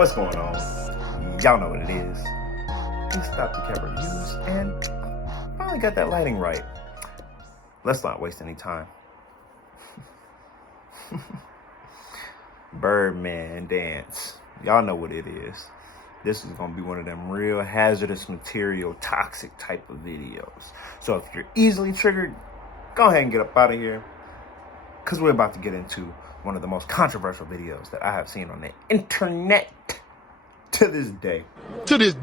What's going on? Y'all know what it is. We stopped the camera reviews and finally got that lighting right. Let's not waste any time. Birdman dance. Y'all know what it is. This is going to be one of them real hazardous material, toxic type of videos. So if you're easily triggered, go ahead and get up out of here, because we're about to get into one of the most controversial videos that I have seen on the internet to this day. This is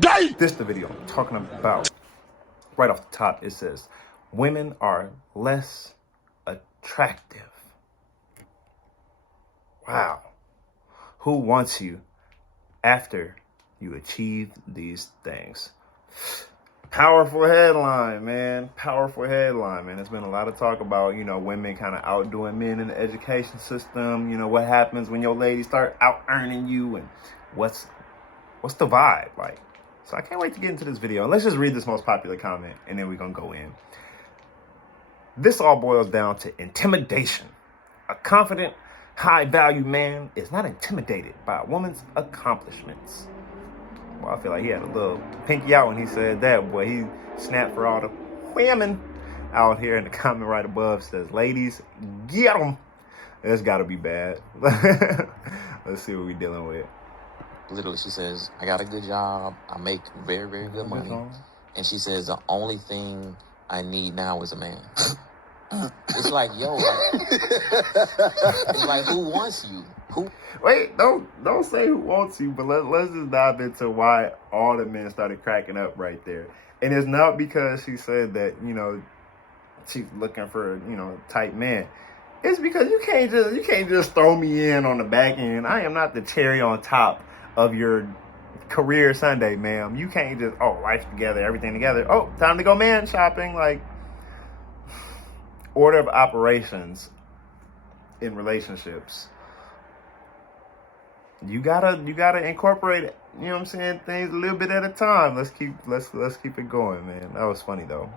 the video I'm talking about. Right off the top, it says, women are less attractive. Wow. Who wants you after you achieve these things? Powerful headline, man. Powerful headline, man. There's been a lot of talk about, women kind of outdoing men in the education system. What happens when your ladies start out earning you, and what's the vibe like? So I can't wait to get into this video. And let's just read this most popular comment, and then we're going to go in. This all boils down to intimidation. A confident, high-value man is not intimidated by a woman's accomplishments. Well, I feel like he had a little pinky out when he said that. Boy, he snapped for all the women out here. And the comment right above says, ladies, get them. That's got to be bad. Let's see what we're dealing with. Literally, she says, I got a good job. I make very, very good money. And she says, the only thing I need now is a man. It's like, yo, it's like, who wants you? Who? Wait, don't say who wants you, but let's just dive into why all the men started cracking up right there. And it's not because she said that, she's looking for a type man. It's because you can't just throw me in on the back end. I am not the cherry on top of your career Sunday, ma'am. You can't just, life together, everything together. Oh, time to go man shopping. Like, order of operations in relationships. You gotta incorporate it. You know what I'm saying? Things a little bit at a time. Let's keep it going, man. That was funny though.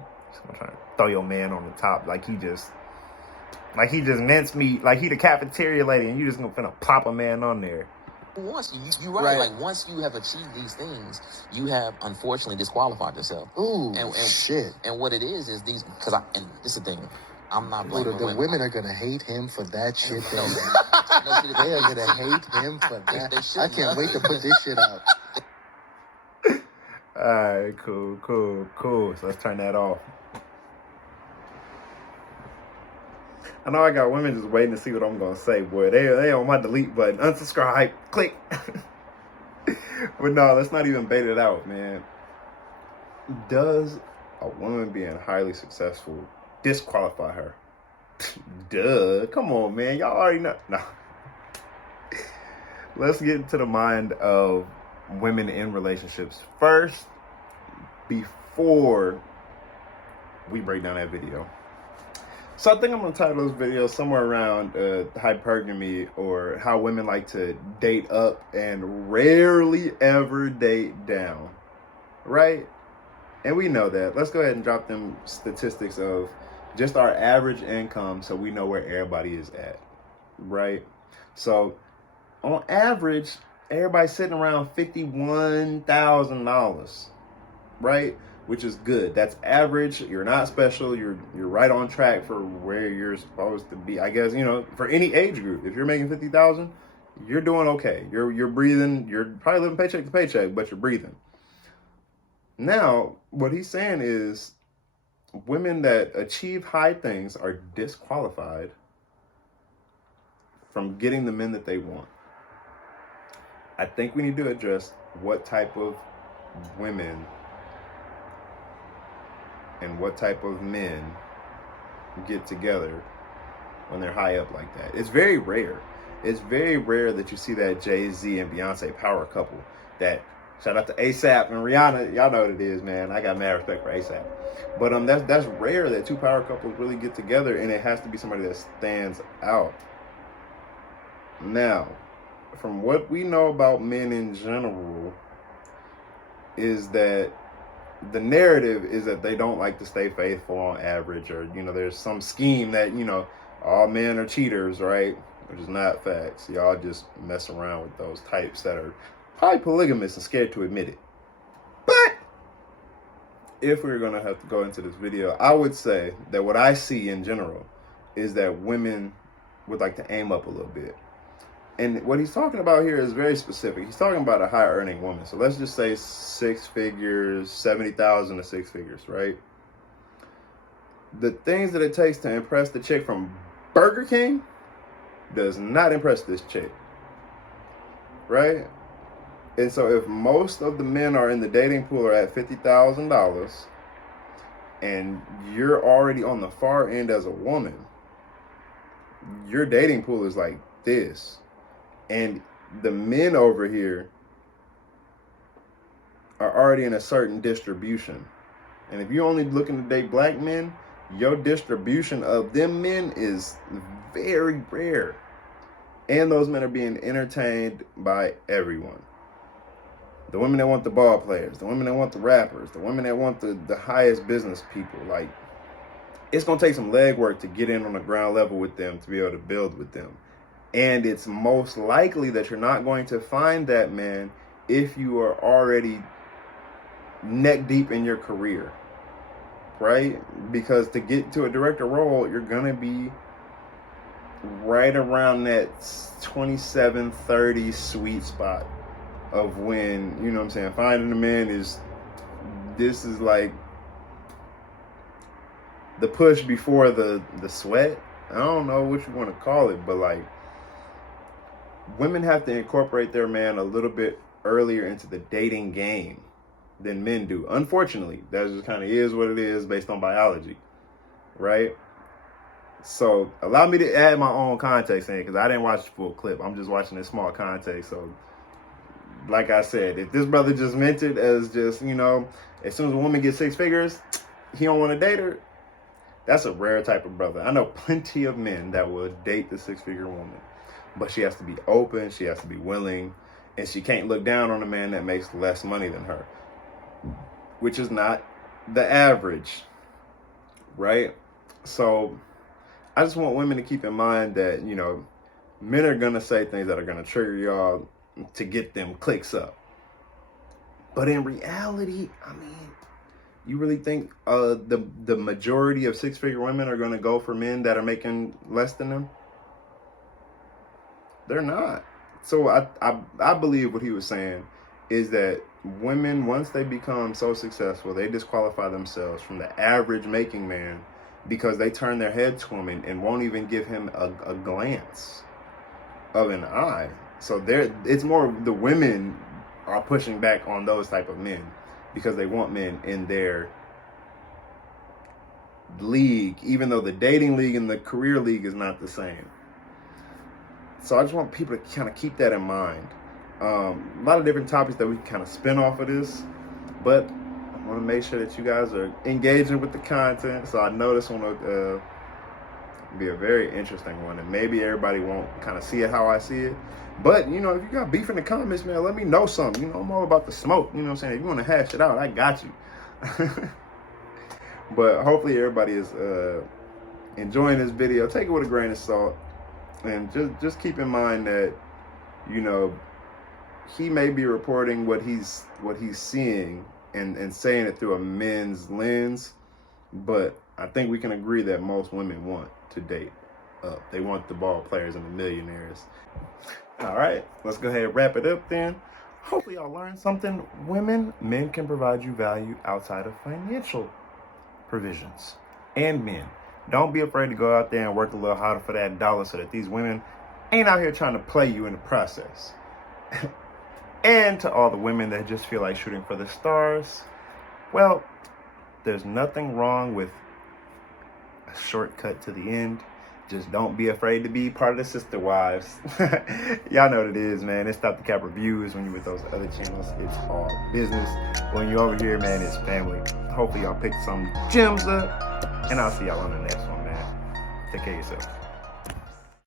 I'm trying to throw your man on the top like he just minced meat, like he the cafeteria lady, and you just gonna plop a man on there. Once you're right. Like once you have achieved these things, you have unfortunately disqualified yourself. Ooh, and shit. And what it is these, and this is the thing. I'm not blaming the women are gonna hate him for that shit. They are gonna hate him for that. I can't wait to put this shit out. All right, cool. So let's turn that off. I know I got women just waiting to see what I'm gonna say, boy. They on my delete button. Unsubscribe. Click. But no, let's not even bait it out, man. Does a woman being highly successful disqualify her? Duh. Come on, man. Y'all already know. No. Let's get into the mind of women in relationships first, before we break down that video. So I think I'm going to title this video somewhere around hypergamy, or how women like to date up and rarely ever date down, right? And we know that. Let's go ahead and drop them statistics of just our average income so we know where everybody is at, right? So on average, everybody's sitting around $51,000, right? Which is good. That's average. You're not special. You're right on track for where you're supposed to be. I guess, for any age group. If you're making $50,000, you're doing okay. You're breathing. You're probably living paycheck to paycheck, but you're breathing. Now, what he's saying is women that achieve high things are disqualified from getting the men that they want. I think we need to address what type of women and what type of men get together when they're high up like that. It's very rare. It's very rare that you see that Jay-Z and Beyonce power couple. That, shout out to ASAP and Rihanna. Y'all know what it is, man. I got mad respect for ASAP. But that's rare that two power couples really get together, and it has to be somebody that stands out. Now, from what we know about men in general, is that the narrative is that they don't like to stay faithful on average, or, there's some scheme that, all men are cheaters, right? Which is not facts. Y'all just mess around with those types that are probably polygamous and scared to admit it. But if we were going to have to go into this video, I would say that what I see in general is that women would like to aim up a little bit. And what he's talking about here is very specific. He's talking about a high earning woman. So let's just say 6 figures, 70,000 to 6 figures, right? The things that it takes to impress the chick from Burger King does not impress this chick, right? And so if most of the men are in the dating pool are at $50,000 and you're already on the far end as a woman, your dating pool is like this. And the men over here are already in a certain distribution. And if you're only looking to date black men, your distribution of them men is very rare. And those men are being entertained by everyone. The women that want the ball players, the women that want the rappers, the women that want the highest business people. Like, it's going to take some legwork to get in on the ground level with them, to be able to build with them. And it's most likely that you're not going to find that man if you are already neck deep in your career, right? Because to get to a director role, you're going to be right around that 27, 30 sweet spot of when, you know what I'm saying, finding a man this is like the push before the sweat. I don't know what you want to call it, but like, women have to incorporate their man a little bit earlier into the dating game than men do. Unfortunately, that just kind of is what it is based on biology, right? So allow me to add my own context in, because I didn't watch the full clip. I'm just watching this small context. So like I said, if this brother just meant it as just, you know, as soon as a woman gets 6 figures, he don't want to date her, that's a rare type of brother. I know plenty of men that will date the 6-figure woman. But she has to be open, she has to be willing, and she can't look down on a man that makes less money than her, which is not the average, right? So I just want women to keep in mind that, you know, men are going to say things that are going to trigger y'all to get them clicks up. But in reality, I mean, you really think the majority of 6-figure women are going to go for men that are making less than them? They're not. So I believe what he was saying is that women, once they become so successful, they disqualify themselves from the average making man because they turn their head to him and won't even give him a glance of an eye. So it's more the women are pushing back on those type of men because they want men in their league, even though the dating league and the career league is not the same. So I just want people to kind of keep that in mind. A lot of different topics that we can kind of spin off of this, but I want to make sure that you guys are engaging with the content. So I know this one will be a very interesting one, and maybe everybody won't kind of see it how I see it. But, you know, if you got beef in the comments, man, let me know something. You know, I'm all about the smoke. You know what I'm saying? If you want to hash it out, I got you. But hopefully everybody is enjoying this video. Take it with a grain of salt. And just keep in mind that, you know, he may be reporting what he's seeing and saying it through a men's lens, but I think we can agree that most women want to date up. They want the ball players and the millionaires. All right, let's go ahead and wrap it up then. Hopefully y'all learned something. Men can provide you value outside of financial provisions. And men, don't be afraid to go out there and work a little harder for that dollar so that these women ain't out here trying to play you in the process. And to all the women that just feel like shooting for the stars, well, there's nothing wrong with a shortcut to the end. Just don't be afraid to be part of the sister wives. Y'all know what it is, man. It's Stop the Cap Reviews. When you're with those other channels, it's all business. When you're over here, man, it's family. Hopefully y'all picked some gems up. And I'll see y'all on the next one, man. Take care of yourself.